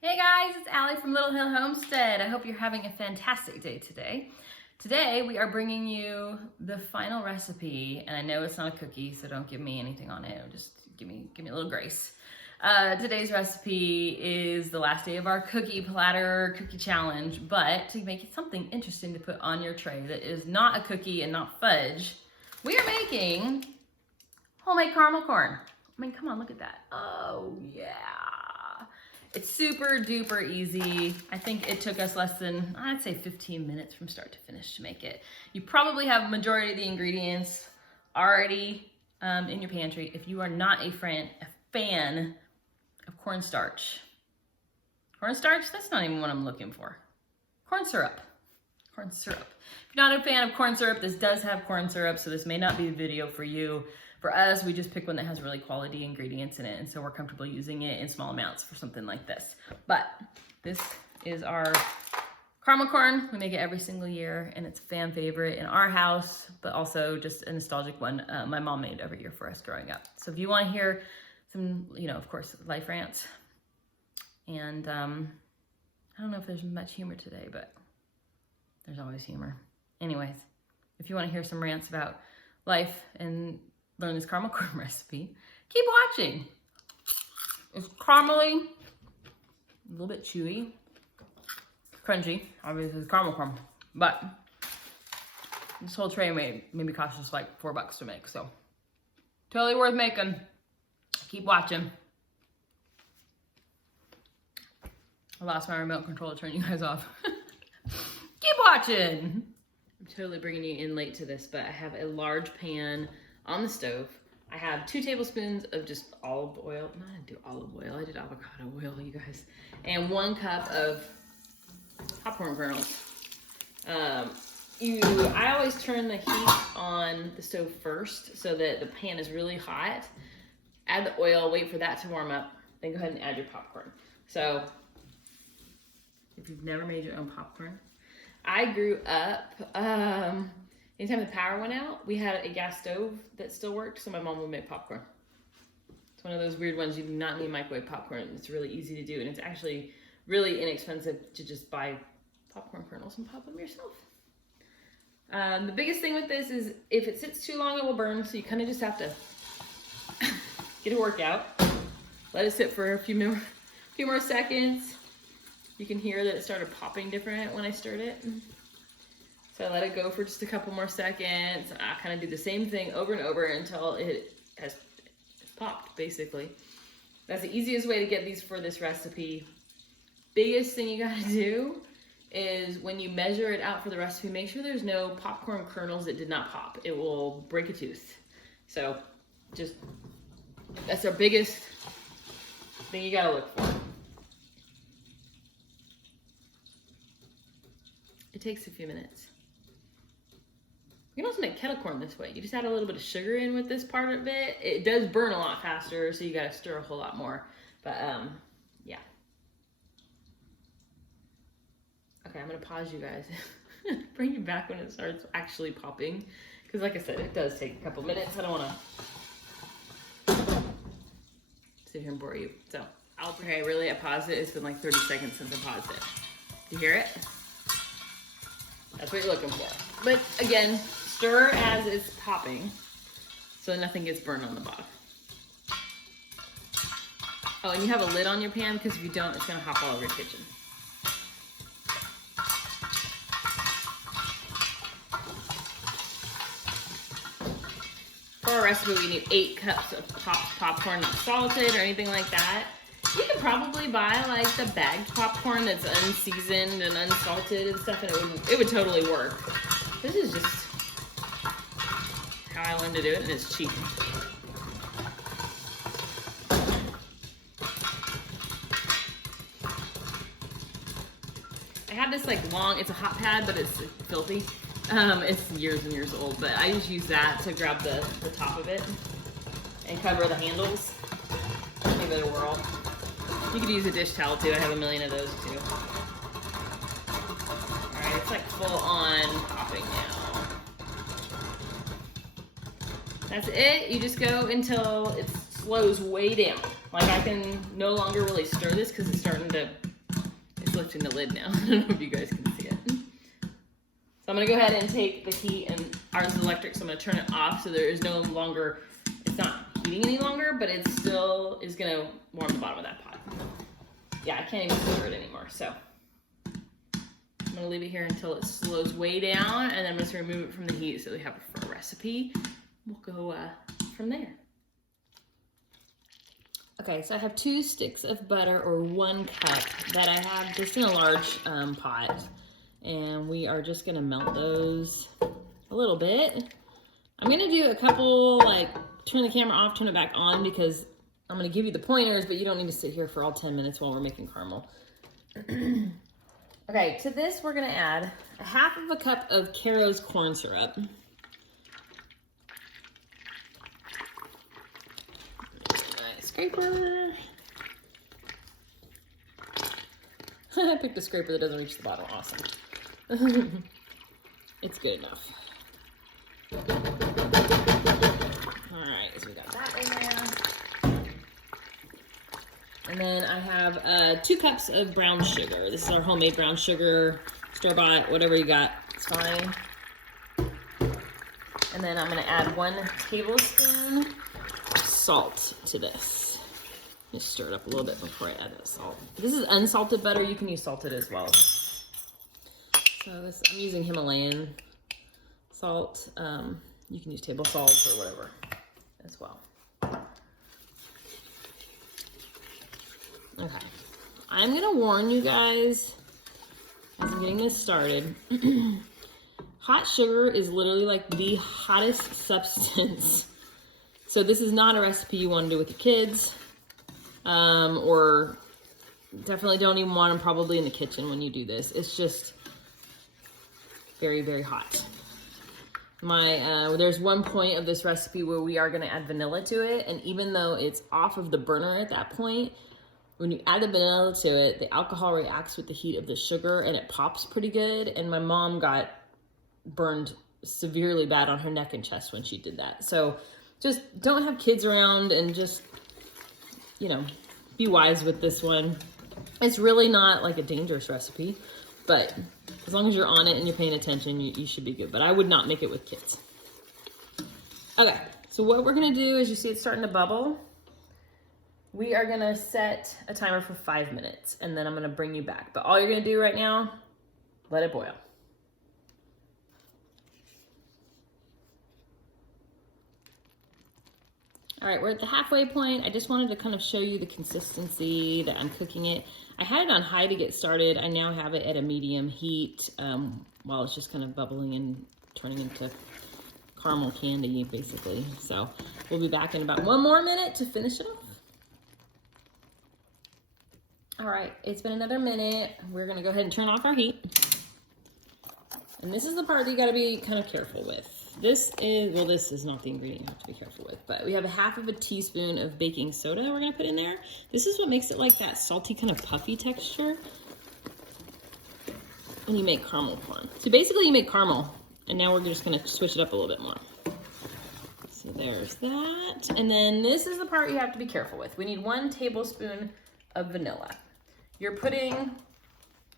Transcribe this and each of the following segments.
Hey guys, it's Allie from Little Hill Homestead. I hope you're having a fantastic day today. Today we are bringing you the final recipe, and I know it's not a cookie, so don't give me anything on it. Just give me a little grace. Today's recipe is the last day of our cookie challenge, but to make it something interesting to put on your tray that is not a cookie and not fudge, we are making homemade caramel corn. I mean, come on, look at that. Oh yeah. It's super duper easy. I think it took us less than, I'd say 15 minutes from start to finish to make it. You probably have a majority of the ingredients already in your pantry. If you are not a fan of cornstarch. Cornstarch, that's not even what I'm looking for. Corn syrup. Corn syrup. If you're not a fan of corn syrup, this does have corn syrup, so this may not be the video for you. For us, we just pick one that has really quality ingredients in it, and so we're comfortable using it in small amounts for something like this. But this is our caramel corn. We make it every single year, and it's a fan favorite in our house, but also just a nostalgic one my mom made every year for us growing up. So if you want to hear some, of course, life rants, and I don't know if there's much humor today, but there's always humor. Anyways, if you want to hear some rants about life and learn this caramel corn recipe, keep watching. It's caramely, a little bit chewy, crunchy. Obviously it's caramel corn, but this whole tray maybe cost us like $4 to make, so totally worth making. Keep watching. I lost my remote control to turn you guys off. Keep watching. I'm totally bringing you in late to this, but I have a large pan on the stove. I have 2 tablespoons of just olive oil. No, I didn't do olive oil, I did avocado oil, you guys. And 1 cup of popcorn kernels. I always turn the heat on the stove first so that the pan is really hot. Add the oil, wait for that to warm up, then go ahead and add your popcorn. So, if you've never made your own popcorn, I grew up, anytime the power went out, we had a gas stove that still worked, so my mom would make popcorn. It's one of those weird ones, you do not need microwave popcorn. It's really easy to do, and it's actually really inexpensive to just buy popcorn kernels and pop them yourself. The biggest thing with this is if it sits too long, it will burn, so you kind of just have to get a workout. Let it sit for a few more seconds. You can hear that it started popping different when I stirred it. So I let it go for just a couple more seconds. I kind of do the same thing over and over until it has popped, basically. That's the easiest way to get these for this recipe. Biggest thing you gotta do is when you measure it out for the recipe, make sure there's no popcorn kernels that did not pop. It will break a tooth. So that's our biggest thing you gotta look for. It takes a few minutes. You can also make kettle corn this way. You just add a little bit of sugar in with this part of it. It does burn a lot faster, so you gotta stir a whole lot more. But yeah. Okay, I'm gonna pause you guys. Bring you back when it starts actually popping. Because like I said, it does take a couple minutes. I don't wanna sit here and bore you. So, I paused it. It's been like 30 seconds since I paused it. Do you hear it? That's what you're looking for. But again, stir as it's popping so nothing gets burned on the bottom. Oh, and you have a lid on your pan because if you don't, it's gonna hop all over your kitchen. For our recipe, we need 8 cups of popcorn, not salted or anything like that. You could probably buy like the bagged popcorn that's unseasoned and unsalted and stuff, and it would totally work. This is just how I learned to do it, and it's cheap. I have this like long, it's a hot pad, but it's filthy. It's years and years old, but I just use that to grab the top of it and cover the handles. Give it a whirl. You could use a dish towel too. I have a million of those too. All right, it's like full on popping now. That's it. You just go until it slows way down. Like I can no longer really stir this because it's starting to fixing the lid now. I don't know if you guys can see it. So I'm gonna go ahead and take the heat, and ours is electric, so I'm gonna turn it off so there is no longer, it's not heating any longer, but it still is gonna warm the bottom of that pot. Yeah, I can't even stir it anymore, so. I'm gonna leave it here until it slows way down, and then I'm just gonna remove it from the heat so we have it for a recipe. We'll go from there. Okay, so I have 2 sticks of butter, or 1 cup, that I have just in a large pot. And we are just gonna melt those a little bit. I'm gonna do a couple, like, turn the camera off, turn it back on, because I'm gonna give you the pointers, but you don't need to sit here for all 10 minutes while we're making caramel. Okay, to this we're gonna add 1/2 cup of Caro's corn syrup. Scraper. I picked a scraper that doesn't reach the bottom. Awesome. It's good enough. Alright, so we got that in there. And then I have 2 cups of brown sugar. This is our homemade brown sugar, store-bought, whatever you got, it's fine. And then I'm gonna add 1 tablespoon of salt to this. Just stir it up a little bit before I add that salt. This is unsalted butter. You can use salted as well. So this, I'm using Himalayan salt. You can use table salt or whatever as well. Okay. I'm gonna warn you guys as I'm getting this started. Hot sugar is literally like the hottest substance. So this is not a recipe you want to do with your kids. Or definitely don't even want them probably in the kitchen when you do this. It's just very, very hot. There's one point of this recipe where we are going to add vanilla to it, and even though it's off of the burner at that point, when you add the vanilla to it, the alcohol reacts with the heat of the sugar and it pops pretty good. And my mom got burned severely bad on her neck and chest when she did that. So just don't have kids around, and just, you know, be wise with this one. It's really not like a dangerous recipe, but as long as you're on it and you're paying attention, you should be good. But I would not make it with kids. Okay, so what we're gonna do is, you see it's starting to bubble. We are gonna set a timer for 5 minutes, and then I'm gonna bring you back. But all you're gonna do right now, let it boil. All right, we're at the halfway point. I just wanted to kind of show you the consistency that I'm cooking it. I had it on high to get started. I now have it at a medium heat while it's just kind of bubbling and turning into caramel candy, basically. So we'll be back in about 1 more minute to finish it off. All right, it's been another minute. We're gonna go ahead and turn off our heat. And this is the part that you gotta be kind of careful with. This is not the ingredient you have to be careful with, but we have 1/2 teaspoon of baking soda we're gonna put in there. This is what makes it like that salty kind of puffy texture when you make caramel corn. So basically you make caramel, and now we're just gonna switch it up a little bit more. So there's that. And then this is the part you have to be careful with. We need 1 tablespoon of vanilla. You're putting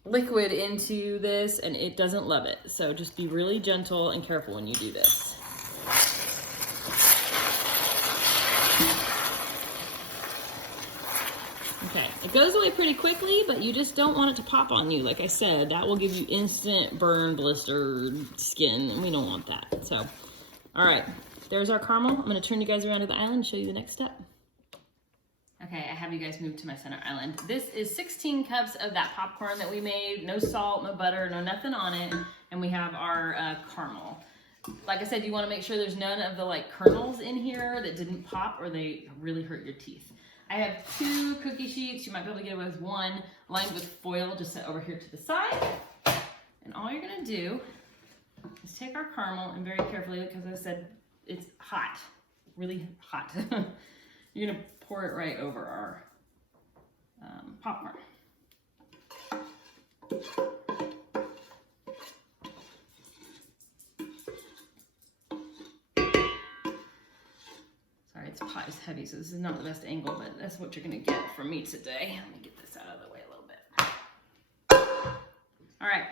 liquid into this and it doesn't love it. So just be really gentle and careful when you do this. Okay, it goes away pretty quickly, but you just don't want it to pop on you. Like I said, that will give you instant burn, blistered skin, and we don't want that. So, all right, there's our caramel. I'm gonna turn you guys around to the island and show you the next step. Okay, I have you guys move to my center island. This is 16 cups of that popcorn that we made. No salt, no butter, no nothing on it. And we have our caramel. Like I said, you want to make sure there's none of the like kernels in here that didn't pop or they really hurt your teeth. I have 2 cookie sheets. You might be able to get away with 1 lined with foil just set over here to the side. And all you're gonna do is take our caramel, and very carefully, because I said it's hot, really hot. You're gonna pour it right over our popcorn. Sorry, this pot is heavy, so this is not the best angle, but that's what you're gonna get from me today. Let me get this out of the way a little bit.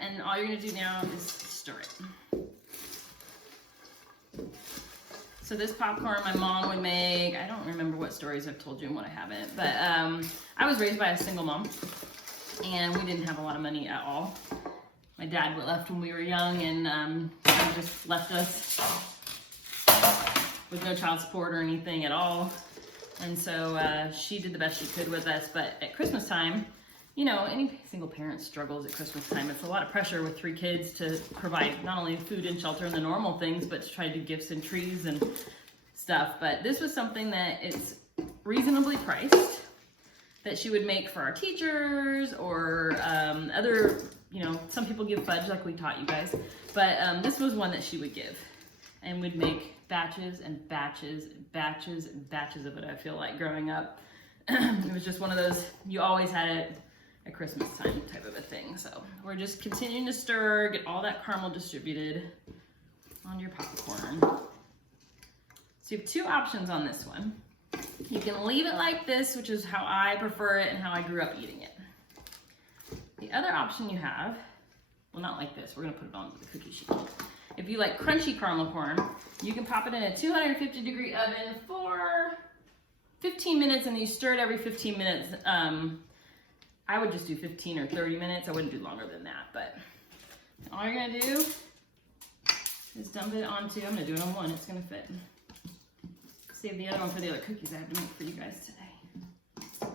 And all you're gonna do now is stir it. So this popcorn my mom would make, I don't remember what stories I've told you and what I haven't, but I was raised by a single mom and we didn't have a lot of money at all. My dad left when we were young and he just left us with no child support or anything at all. And so she did the best she could with us, but at Christmas time, you know, any single parent struggles at Christmas time. It's a lot of pressure with 3 kids to provide not only food and shelter and the normal things, but to try to do gifts and trees and stuff. But this was something that it's reasonably priced that she would make for our teachers or other, you know, some people give fudge like we taught you guys, but this was one that she would give and would make batches and batches and batches and batches of it, I feel like, growing up. It was just one of those, you always had it at Christmas time type of a thing. So we're just continuing to stir, get all that caramel distributed on your popcorn. So you have 2 options on this one. You can leave it like this, which is how I prefer it and how I grew up eating it. The other option you have, well, not like this, we're gonna put it on the cookie sheet. If you like crunchy caramel corn, you can pop it in a 250-degree oven for 15 minutes and you stir it every 15 minutes. I would just do 15 or 30 minutes. I wouldn't do longer than that, but all you're gonna do is dump it onto, I'm gonna do it on one, it's gonna fit. Save the other one for the other cookies I have to make for you guys today.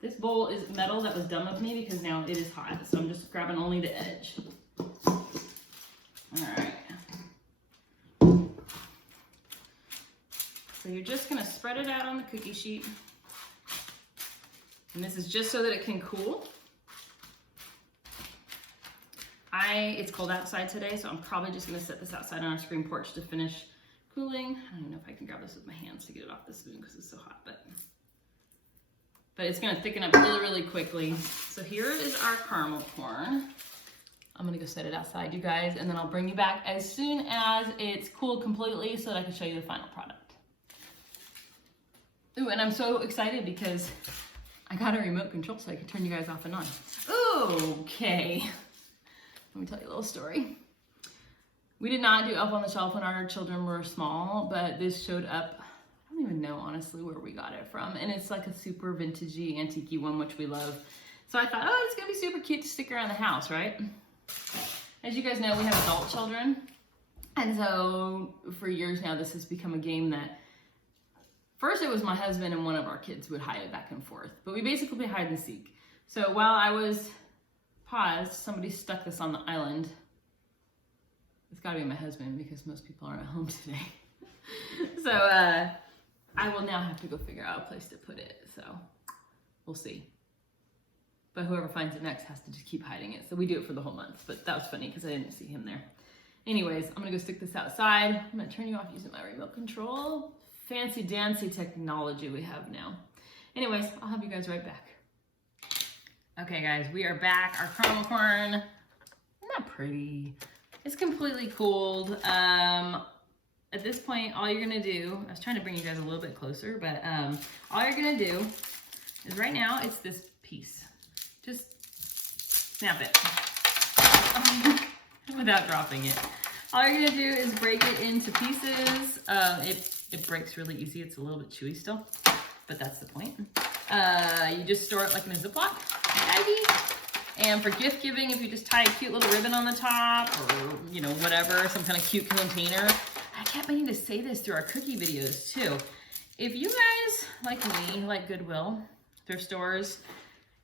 This bowl is metal, that was dumb of me because now it is hot, so I'm just grabbing only the edge. All right. So you're just gonna spread it out on the cookie sheet. And this is just so that it can cool. It's cold outside today, so I'm probably just gonna set this outside on our screen porch to finish cooling. I don't even know if I can grab this with my hands to get it off the spoon because it's so hot, but it's gonna thicken up really, really quickly. So here is our caramel corn. I'm gonna go set it outside, you guys, and then I'll bring you back as soon as it's cooled completely so that I can show you the final product. Ooh, and I'm so excited because I got a remote control so I can turn you guys off and on. Okay, let me tell you a little story. We did not do Elf on the Shelf when our children were small, but this showed up, I don't even know honestly where we got it from, and it's like a super vintagey, antique-y one, which we love. So I thought, oh, it's gonna be super cute to stick around the house, right? As you guys know, we have adult children, and so for years now, this has become a game that first it was my husband and one of our kids would hide it back and forth, but we basically play hide and seek. So while I was paused, somebody stuck this on the island. It's gotta be my husband because most people aren't at home today. So I will now have to go figure out a place to put it, so we'll see. But whoever finds it next has to just keep hiding it. So we do it for the whole month, but that was funny because I didn't see him there. Anyways, I'm gonna go stick this outside. I'm gonna turn you off using my remote control. Fancy dancy technology we have now. Anyways, I'll have you guys right back. Okay guys, we are back. Our caramel corn, isn't that pretty? It's completely cooled. At this point, all you're gonna do, I was trying to bring you guys a little bit closer, but all you're gonna do is right now, it's this piece. Just snap it without dropping it. All you're gonna do is break it into pieces. It breaks really easy. It's a little bit chewy still, but that's the point. You just store it like in a Ziploc baggie. And for gift giving, if you just tie a cute little ribbon on the top or, you know, whatever, some kind of cute container. I kept meaning to say this through our cookie videos too. If you guys, like me, like Goodwill, thrift stores,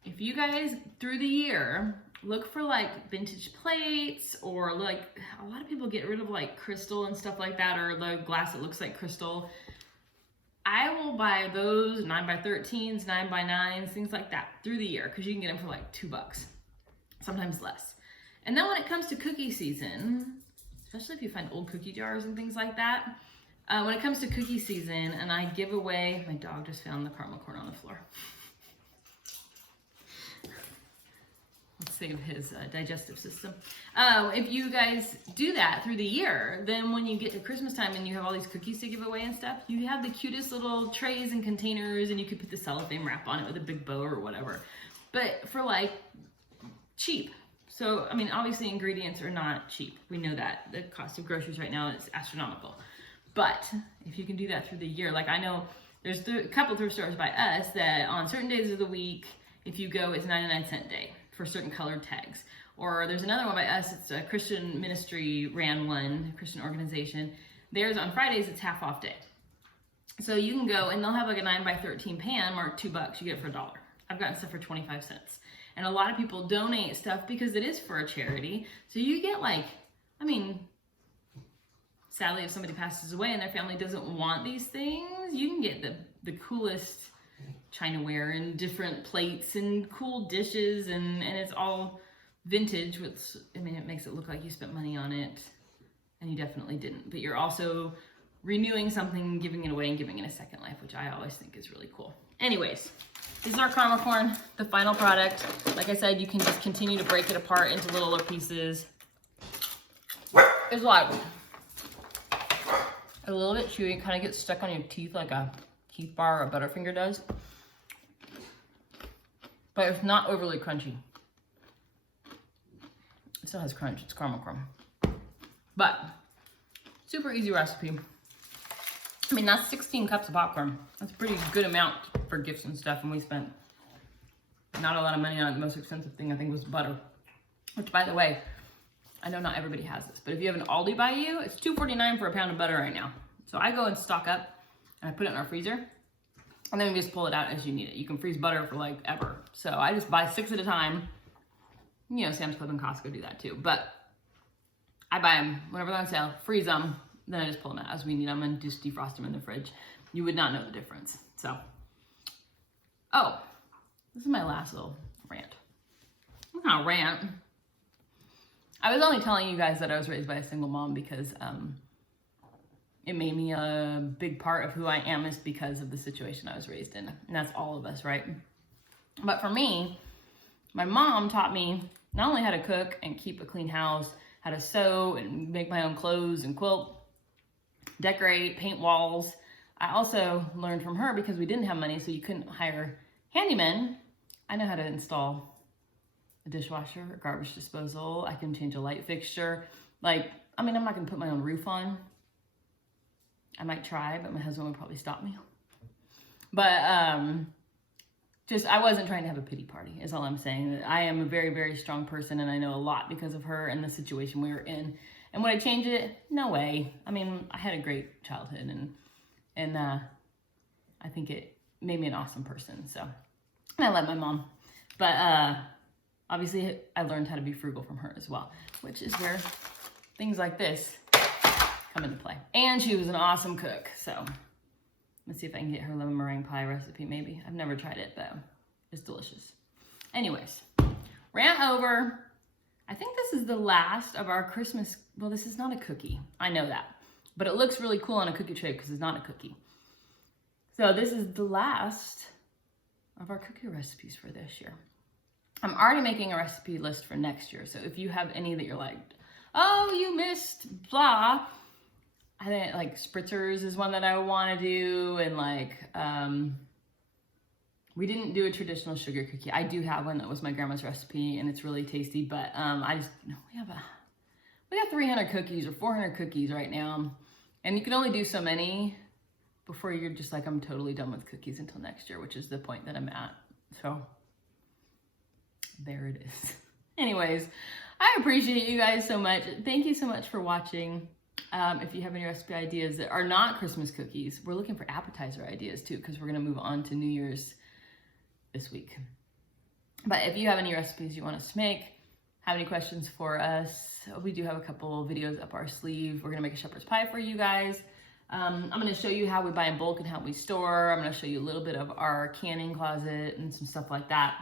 if you guys, through the year, look for like vintage plates or like, a lot of people get rid of like crystal and stuff like that, or the glass that looks like crystal. I will buy those 9x13s, 9x9s, things like that through the year because you can get them for like $2, sometimes less. And then when it comes to cookie season, especially if you find old cookie jars and things like that, when it comes to cookie season and I give away, my dog just found the caramel corn on the floor. Let's save his digestive system. If you guys do that through the year, then when you get to Christmas time and you have all these cookies to give away and stuff, you have the cutest little trays and containers, and you could put the cellophane wrap on it with a big bow or whatever. But for like cheap. So, I mean, obviously ingredients are not cheap. We know that. The cost of groceries right now is astronomical. But if you can do that through the year, like I know there's a couple thrift stores by us that on certain days of the week, if you go, it's 99-cent day for certain colored tags. Or there's another one by us, it's a Christian ministry ran one, Christian organization. Theirs on Fridays, it's half off day. So you can go and they'll have like a 9x13 pan marked $2. You get it for $1. I've gotten stuff for 25 cents. And a lot of people donate stuff because it is for a charity. So you get like, I mean, sadly, if somebody passes away and their family doesn't want these things, you can get the coolest Chinaware and different plates and cool dishes, and it's all vintage, which, I mean, it makes it look like you spent money on it, and you definitely didn't. But you're also renewing something, giving it away, and giving it a second life, which I always think is really cool. Anyways, this is our caramel corn, the final product. Like I said, you can just continue to break it apart into littler pieces. It's like a little bit chewy. It kind of gets stuck on your teeth like a Teeth Bar or Butterfinger does. But it's not overly crunchy. It still has crunch. It's caramel corn. But super easy recipe. I mean, that's 16 cups of popcorn. That's a pretty good amount for gifts and stuff. And we spent not a lot of money on it. The most expensive thing I think was butter. Which, by the way, I know not everybody has this, but if you have an Aldi by you, it's $2.49 for a pound of butter right now. So I go and stock up and I put it in our freezer. And then we just pull it out as you need it. You can freeze butter for like ever. So I just buy 6 at a time. You know, Sam's Club and Costco do that too. But I buy them whenever they're on sale, freeze them, then I just pull them out as we need them and just defrost them in the fridge. You would not know the difference. So, oh, this is my last little rant. It's not a rant. I was only telling you guys that I was raised by a single mom because it made me a big part of who I am is because of the situation I was raised in. And that's all of us, right? But for me, my mom taught me not only how to cook and keep a clean house, how to sew and make my own clothes and quilt, decorate, paint walls. I also learned from her because we didn't have money, so you couldn't hire handymen. I know how to install a dishwasher, a garbage disposal. I can change a light fixture. Like, I mean, I'm not gonna put my own roof on. I might try, but my husband would probably stop me. But just, I wasn't trying to have a pity party, is all I'm saying. I am a very, very strong person, and I know a lot because of her and the situation we were in. And would I change it? No way. I mean, I had a great childhood, and I think it made me an awesome person. So, and I love my mom. But obviously, I learned how to be frugal from her as well, which is where things like this come into play. And she was an awesome cook, so let's see if I can get her lemon meringue pie recipe, maybe. I've never tried it, but it's delicious. Anyways, rant over. I think this is the last of our Christmas, well, this is not a cookie. I know that, but it looks really cool on a cookie tray because it's not a cookie. So this is the last of our cookie recipes for this year. I'm already making a recipe list for next year. So if you have any that you're like, oh, you missed blah, I think like spritzers is one that I want to do, and like we didn't do a traditional sugar cookie. I do have one that was my grandma's recipe, and it's really tasty. But I just we got 300 cookies or 400 cookies right now, and you can only do so many before you're just like, I'm totally done with cookies until next year, which is the point that I'm at. So there it is. Anyways, I appreciate you guys so much. Thank you so much for watching. If you have any recipe ideas that are not Christmas cookies, we're looking for appetizer ideas too, because we're going to move on to New Year's this week. But if you have any recipes you want us to make, have any questions for us, we do have a couple videos up our sleeve. We're going to make a shepherd's pie for you guys. I'm going to show you how we buy in bulk and how we store. I'm going to show you a little bit of our canning closet and some stuff like that.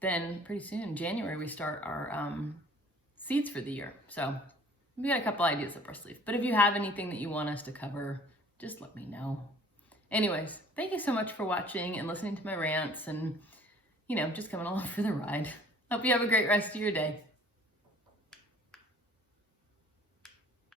Then pretty soon, January, we start our seeds for the year. So we got a couple ideas up our sleeve. But if you have anything that you want us to cover, just let me know. Anyways, thank you so much for watching and listening to my rants and, you know, just coming along for the ride. Hope you have a great rest of your day.